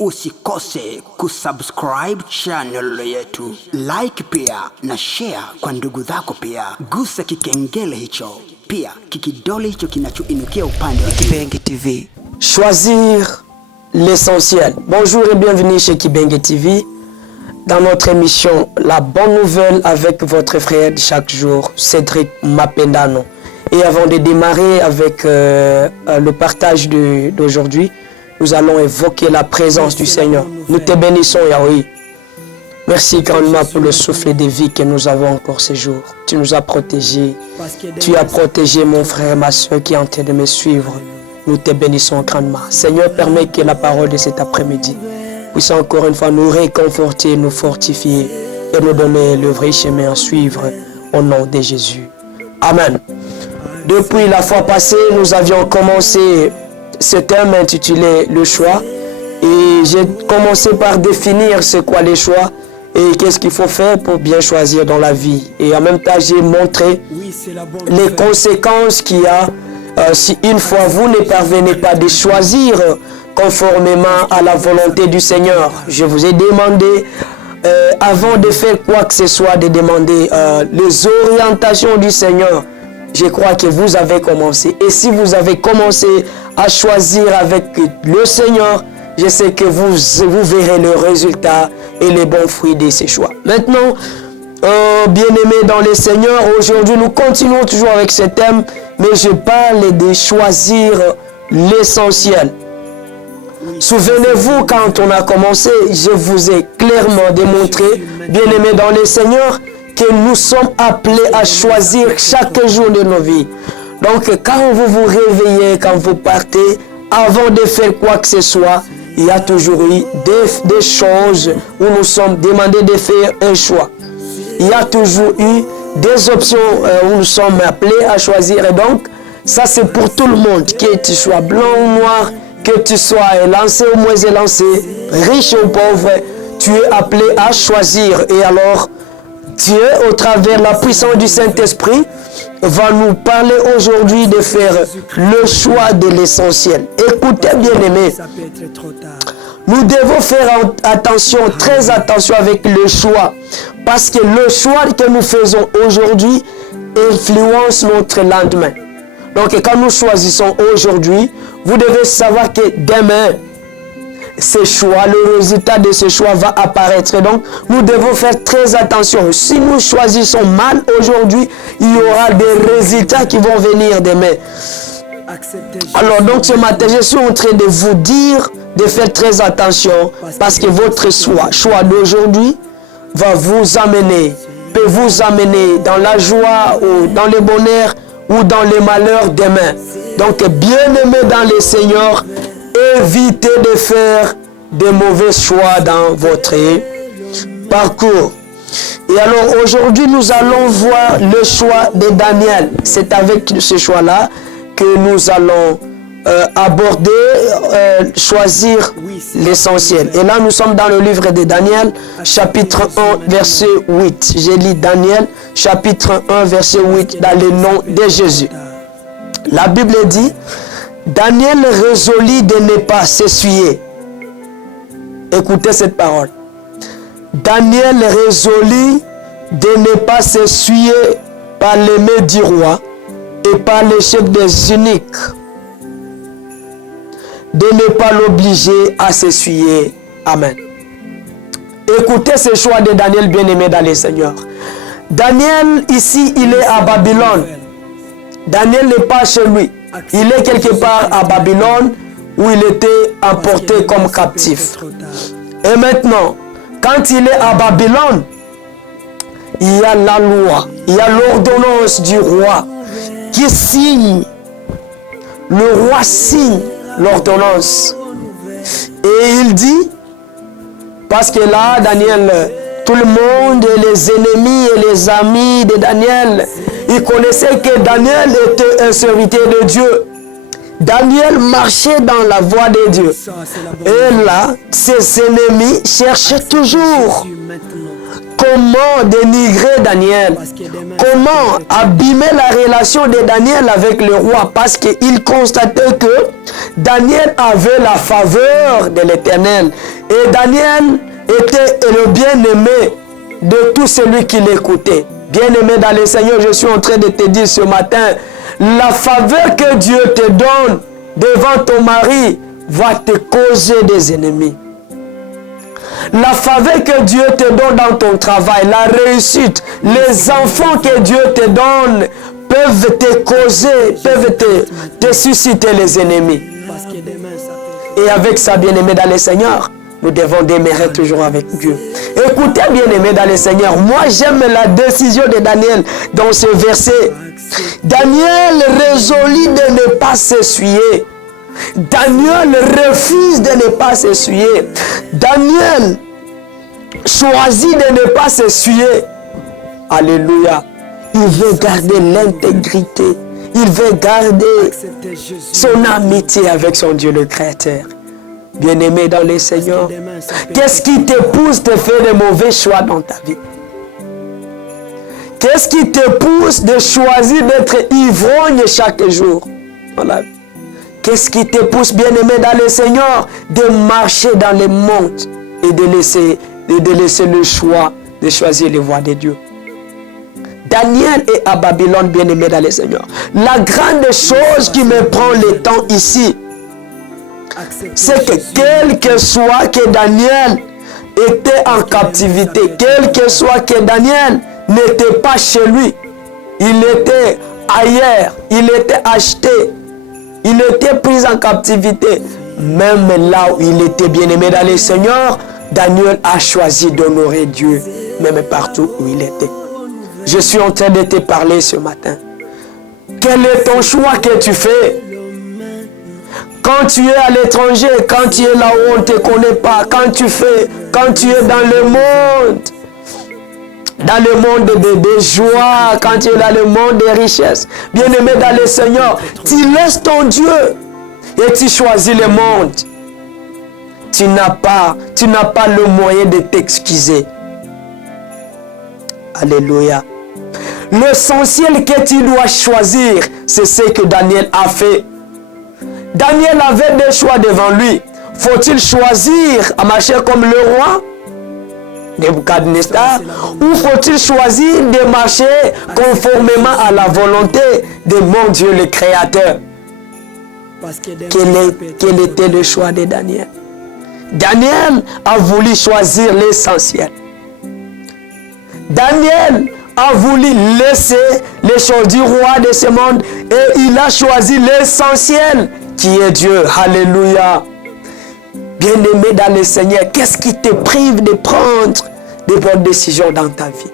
Usikose kusubscribe channel yetu, like pia na share kwa ndugu zako pia. Gusa kikengele hicho, pia kikidole hicho kinachoinukia upande wa Kibenge TV. Choisir l'essentiel. Bonjour et bienvenue chez Kibenge TV. Dans notre émission La Bonne Nouvelle avec votre frère de chaque jour, Cédric Mapendano. Et avant de démarrer avec le partage d'aujourd'hui, nous allons évoquer la présence du Seigneur. Nous te bénissons, Yahweh. Merci grandement pour le souffle de vie que nous avons encore ce jour. Tu nous as protégés. Tu as protégé mon frère et ma soeur qui est en train de me suivre. Nous te bénissons grandement. Seigneur, permets que la parole de cet après-midi puisse encore une fois nous réconforter, nous fortifier et nous donner le vrai chemin à suivre au nom de Jésus. Amen. Depuis la fois passée, nous avions commencé ce thème intitulé « Le choix ». Et j'ai commencé par définir c'est quoi les choix et qu'est-ce qu'il faut faire pour bien choisir dans la vie. Et en même temps, j'ai montré les conséquences qu'il y a si une fois vous ne parvenez pas de choisir conformément à la volonté du Seigneur. Je vous ai demandé, avant de faire quoi que ce soit, de demander les orientations du Seigneur. Je crois que vous avez commencé. Et si vous avez commencé à choisir avec le Seigneur, je sais que vous verrez le résultat et les bons fruits de ces choix. Maintenant, bien-aimés dans le Seigneur, aujourd'hui nous continuons toujours avec ce thème, mais je parle de choisir l'essentiel. Souvenez-vous, quand on a commencé, je vous ai clairement démontré, bien-aimés dans le Seigneur, que nous sommes appelés à choisir chaque jour de nos vies. Donc, quand vous vous réveillez, quand vous partez, avant de faire quoi que ce soit, il y a toujours eu des choses où nous sommes demandés de faire un choix. Il y a toujours eu des options où nous sommes appelés à choisir. Et donc, ça c'est pour tout le monde, que tu sois blanc ou noir, que tu sois élancé ou moins élancé, riche ou pauvre, tu es appelé à choisir. Et alors, Dieu, au travers de la puissance du Saint-Esprit, va nous parler aujourd'hui de faire le choix de l'essentiel. Écoutez, bien-aimés, nous devons faire attention, très attention avec le choix. Parce que le choix que nous faisons aujourd'hui influence notre lendemain. Donc, quand nous choisissons aujourd'hui, vous devez savoir que demain, ce choix, le résultat de ce choix va apparaître. Donc, nous devons faire très attention. Si nous choisissons mal aujourd'hui, il y aura des résultats qui vont venir demain. Alors, donc, ce matin, je suis en train de vous dire de faire très attention parce que votre choix d'aujourd'hui va vous amener, peut vous amener dans la joie ou dans le bonheur ou dans le malheur demain. Donc, bien-aimés dans le Seigneur, évitez de faire de mauvais choix dans votre parcours. Et alors aujourd'hui, nous allons voir le choix de Daniel. C'est avec ce choix-là que nous allons aborder, choisir l'essentiel. Et là, nous sommes dans le livre de Daniel, chapitre 1, verset 8. J'ai lu Daniel, chapitre 1, verset 8, dans le nom de Jésus. La Bible dit, Daniel résolut de ne pas s'essuyer. Écoutez cette parole. Daniel résolut de ne pas s'essuyer par les mains du roi et par les chefs des eunuques. De ne pas l'obliger à s'essuyer. Amen. Écoutez ce choix de Daniel, bien-aimé dans le Seigneur. Daniel, ici, il est à Babylone. Daniel n'est pas chez lui. Il est quelque part à Babylone où il était emporté comme captif. Et maintenant, quand il est à Babylone, il y a la loi, il y a l'ordonnance du roi qui signe. Le roi signe l'ordonnance. Et il dit, parce que là, Daniel, tout le monde, les ennemis et les amis de Daniel, ils connaissaient que Daniel était un serviteur de Dieu. Daniel marchait dans la voie de Dieu. Et là, ses ennemis cherchaient toujours comment dénigrer Daniel, comment abîmer la relation de Daniel avec le roi, parce qu'il constatait que Daniel avait la faveur de l'Éternel. Et Daniel était le bien-aimé de tout celui qui l'écoutait. Bien-aimé dans le Seigneur, je suis en train de te dire ce matin, la faveur que Dieu te donne devant ton mari va te causer des ennemis. La faveur que Dieu te donne dans ton travail, la réussite, les enfants que Dieu te donne peuvent te causer, peuvent te susciter les ennemis. Et avec ça, bien-aimé dans le Seigneur, nous devons demeurer toujours avec Dieu. Écoutez, bien-aimé dans le Seigneur, moi j'aime la décision de Daniel dans ce verset. Daniel résolut de ne pas s'essuyer. Daniel refuse de ne pas s'essuyer. Daniel choisit de ne pas s'essuyer. Alléluia. Il veut garder l'intégrité. Il veut garder son amitié avec son Dieu le Créateur. Bien-aimé dans le Seigneur, qu'est-ce qui te pousse de faire de mauvais choix dans ta vie? Qu'est-ce qui te pousse de choisir d'être ivrogne chaque jour dans la vie? Qu'est-ce qui te pousse, bien-aimé dans le Seigneur, de marcher dans le monde et de laisser le choix de choisir les voies de Dieu? Daniel est à Babylone, bien-aimé dans le Seigneur. La grande chose qui me prend le temps ici, c'est que quel que soit que Daniel était en captivité, quel que soit que Daniel n'était pas chez lui, il était ailleurs, il était acheté, il était pris en captivité. Même là où il était bien-aimé dans le Seigneur, Daniel a choisi d'honorer Dieu, même partout où il était. Je suis en train de te parler ce matin. Quel est ton choix que tu fais? Quand tu es à l'étranger, quand tu es là où on ne te connaît pas, quand tu es dans le monde de joie, quand tu es dans le monde des richesses, bien-aimé dans le Seigneur, tu laisses ton Dieu et tu choisis le monde. Tu n'as pas le moyen de t'excuser. Alléluia. L'essentiel que tu dois choisir, c'est ce que Daniel a fait. Daniel avait des choix devant lui. Faut-il choisir à marcher comme le roi Nebuchadnezzar, ou faut-il choisir de marcher conformément à la volonté de mon Dieu le Créateur? Quel était le choix de Daniel? Daniel a voulu choisir l'essentiel. Daniel a voulu laisser les choses du roi de ce monde et il a choisi l'essentiel qui est Dieu. Alléluia. Bien-aimé dans le Seigneur, qu'est-ce qui te prive de prendre de bonnes décisions dans ta vie?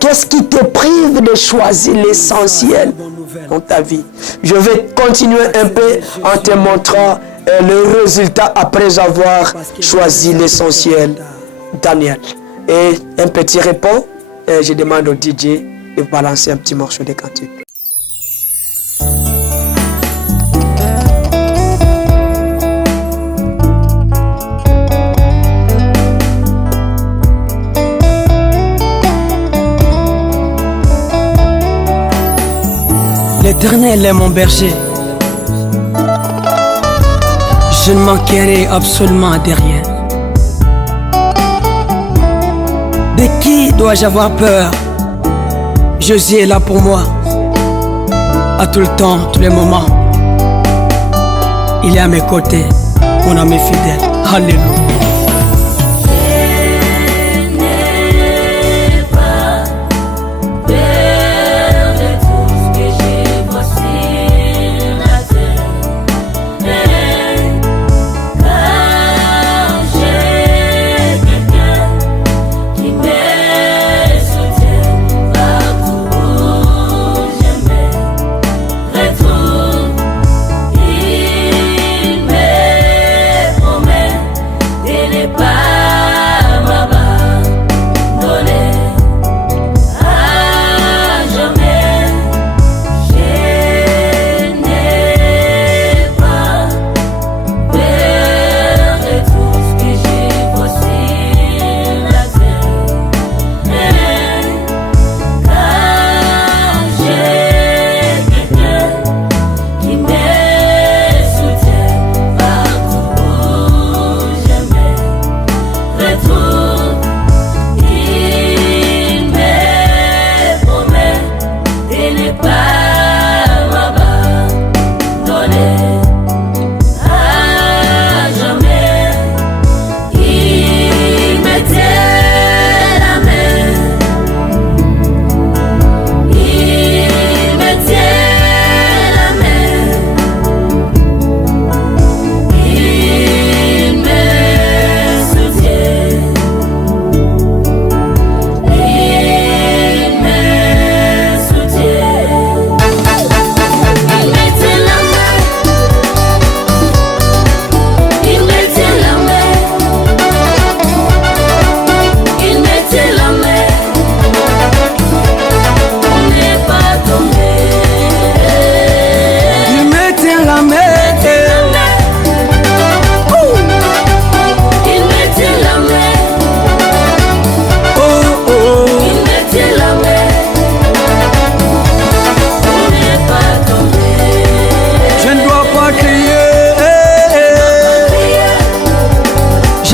Qu'est-ce qui te prive de choisir l'essentiel dans ta vie? Je vais continuer un peu en te montrant le résultat après avoir choisi l'essentiel. Daniel. Et un petit répond, je demande au DJ de balancer un petit morceau de cantique. L'Éternel est mon berger. Je ne manquerai absolument de rien. De qui dois-je avoir peur? Jésus est là pour moi. À tout le temps, tous les moments. Il est à mes côtés, mon ami fidèle. Alléluia.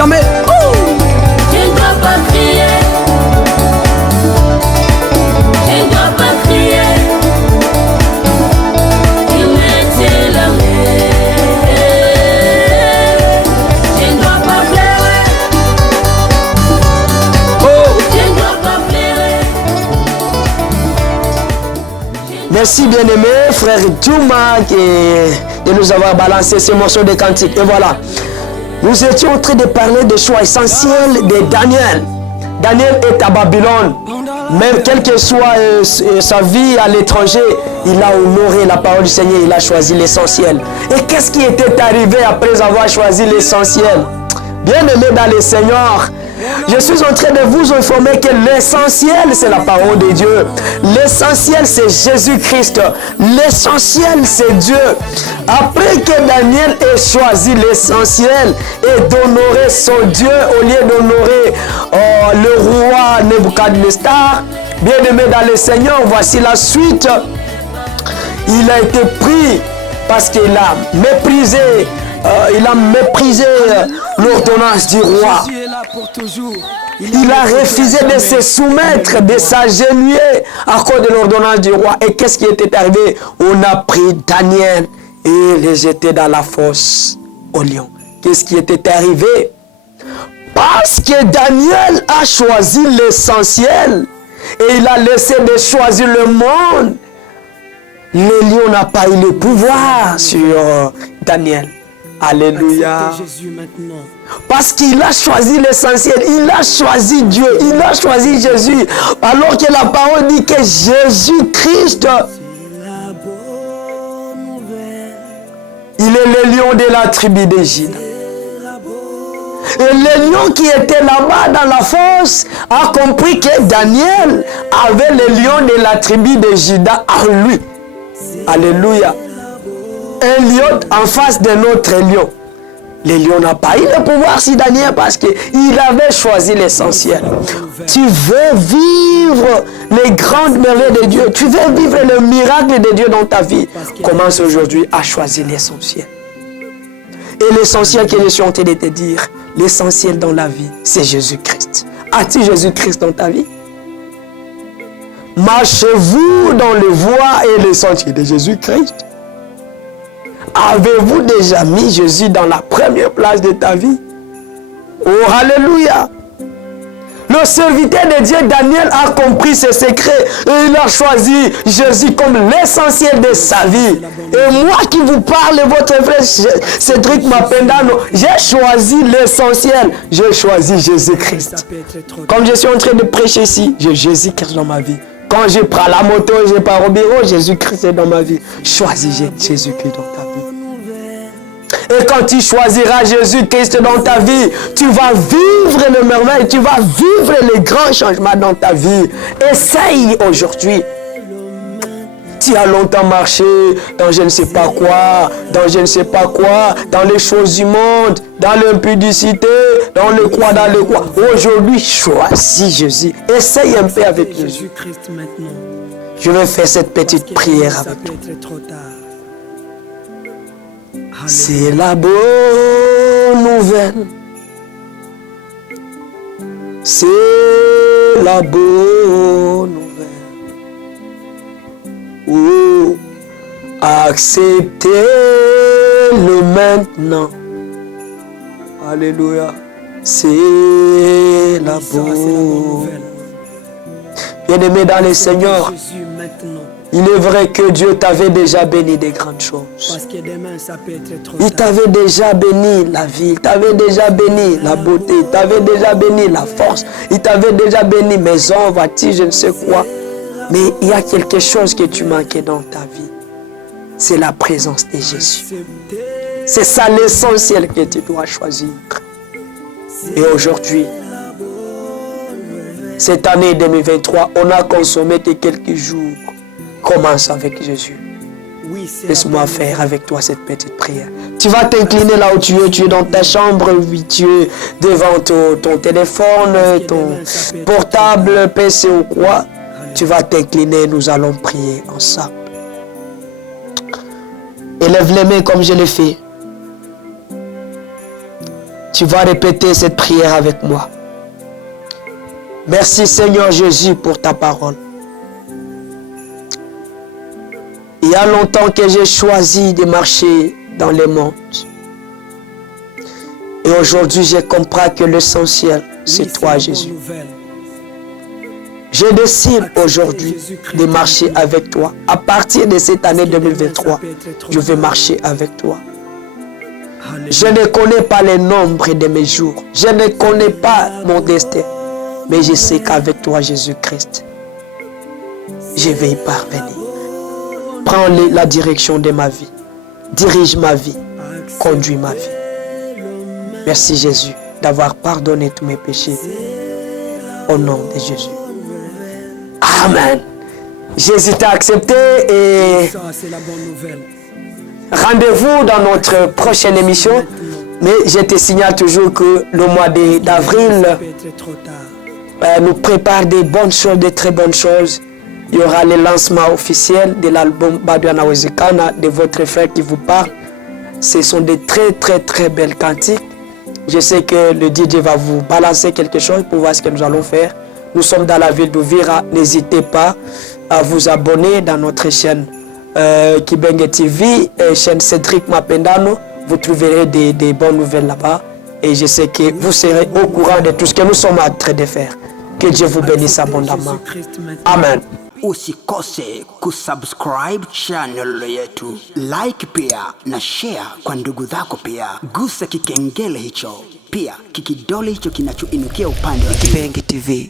jamais. Je ne dois pas crier. Je ne dois pas crier. Il m'était la mer. Je ne dois pas pleurer. Je ne dois pas pleurer. Merci bien-aimé frère Djouma de nous avoir balancé ce morceau de cantique. Et voilà, nous étions en train de parler des choix essentiels de Daniel. Daniel est à Babylone. Même quelle que soit sa vie à l'étranger, il a honoré la parole du Seigneur, il a choisi l'essentiel. Et qu'est-ce qui était arrivé après avoir choisi l'essentiel? Bien-aimé dans le Seigneur, je suis en train de vous informer que l'essentiel, c'est la parole de Dieu. L'essentiel, c'est Jésus-Christ. L'essentiel, c'est Dieu. Après que Daniel ait choisi l'essentiel et d'honorer son Dieu au lieu d'honorer le roi Nebuchadnezzar, bien-aimé dans le Seigneur, voici la suite. Il a été pris parce qu'il a méprisé l'ordonnance du roi. Il a refusé de se soumettre, de s'agenouiller à cause de l'ordonnance du roi. Et qu'est-ce qui était arrivé? On a pris Daniel et les jeté dans la fosse au lion. Qu'est-ce qui était arrivé? Parce que Daniel a choisi l'essentiel et il a laissé de choisir le monde. Le lion n'a pas eu le pouvoir sur Daniel. Alléluia. Parce qu'il a choisi l'essentiel. Il a choisi Dieu. Il a choisi Jésus. Alors que la parole dit que Jésus-Christ, il est le lion de la tribu de Juda. Et le lion qui était là-bas dans la fosse a compris que Daniel avait le lion de la tribu de Juda en lui. Alléluia. Un lion en face de notre lion. Le lion n'a pas eu le pouvoir sur Daniel parce qu'il avait choisi l'essentiel. Tu veux vivre les grandes merveilles de Dieu. Tu veux vivre le miracle de Dieu dans ta vie. Commence aujourd'hui à choisir l'essentiel. Et l'essentiel que je suis en train de te dire, l'essentiel dans la vie, c'est Jésus-Christ. As-tu Jésus-Christ dans ta vie? Marchez-vous dans les voies et les sentiers de Jésus-Christ? Avez-vous déjà mis Jésus dans la première place de ta vie? Oh, alléluia! Le serviteur de Dieu, Daniel, a compris ce secret et il a choisi Jésus comme l'essentiel de sa vie. Et moi qui vous parle, votre frère Cédric Mapendano, j'ai choisi l'essentiel. J'ai choisi Jésus-Christ. Comme je suis en train de prêcher ici, j'ai Jésus-Christ dans ma vie. Quand je prends la moto et je pars au bureau, Jésus-Christ est dans ma vie. Choisis Jésus-Christ dans ta vie. Et quand tu choisiras Jésus-Christ dans ta vie, tu vas vivre le merveille, tu vas vivre les grands changements dans ta vie. Essaye aujourd'hui. Tu as longtemps marché dans je ne sais pas quoi, dans je ne sais pas quoi, dans les choses du monde, dans l'impudicité, dans le quoi, dans le quoi. Aujourd'hui, choisis Jésus. Essaye un peu avec Jésus. Je vais faire cette petite prière avec toi. C'est la bonne nouvelle. C'est la bonne nouvelle. Oh, acceptez-le maintenant. Alléluia. C'est la bonne. Bien-aimé dans le Seigneur, il est vrai que Dieu t'avait déjà béni de grandes choses. Il t'avait déjà béni la vie, il t'avait déjà béni la beauté, il t'avait déjà béni la force, il t'avait déjà béni maison, voiture, je ne sais quoi. Mais il y a quelque chose que tu manquais dans ta vie. C'est la présence de Jésus. C'est ça l'essentiel que tu dois choisir. Et aujourd'hui, cette année 2023, on a consommé que quelques jours. Commence avec Jésus. Laisse-moi faire avec toi cette petite prière. Tu vas t'incliner là où tu es dans ta chambre, tu es devant ton téléphone, ton portable, PC ou quoi. Tu vas t'incliner, nous allons prier ensemble. Élève les mains comme je l'ai fait. Tu vas répéter cette prière avec moi. Merci Seigneur Jésus pour ta parole. Il y a longtemps que j'ai choisi de marcher dans le monde. Et aujourd'hui, je comprends que l'essentiel, c'est toi, Jésus. Je décide aujourd'hui de marcher avec toi. À partir de cette année 2023, je vais marcher avec toi. Je ne connais pas le nombre de mes jours. Je ne connais pas mon destin. Mais je sais qu'avec toi, Jésus-Christ, je vais y parvenir. Prends la direction de ma vie. Dirige ma vie. Conduis ma vie. Merci Jésus d'avoir pardonné tous mes péchés. Au nom de Jésus. Amen. Jésus t'a accepté et rendez-vous dans notre prochaine émission. Mais je te signale toujours que le mois d'avril nous prépare des bonnes choses, de très bonnes choses. Il y aura le lancement officiel de l'album Baduana Wezekana de votre frère qui vous parle. Ce sont des très belles cantiques. Je sais que le DJ va vous balancer quelque chose pour voir ce que nous allons faire. Nous sommes dans la ville d'Uvira. N'hésitez pas à vous abonner dans notre chaîne Kibenge TV et chaîne Cédric Mapendano. Vous trouverez des bonnes nouvelles là-bas. Et je sais que vous serez au courant de tout ce que nous sommes en train de faire. Que Dieu vous bénisse abondamment. Amen. Usikose kusubscribe channel yetu, like pia na share kwa ndugu zako pia. Gusa kikengele hicho, pia kikidole hicho kinachoinukia upande wa Kibenge TV.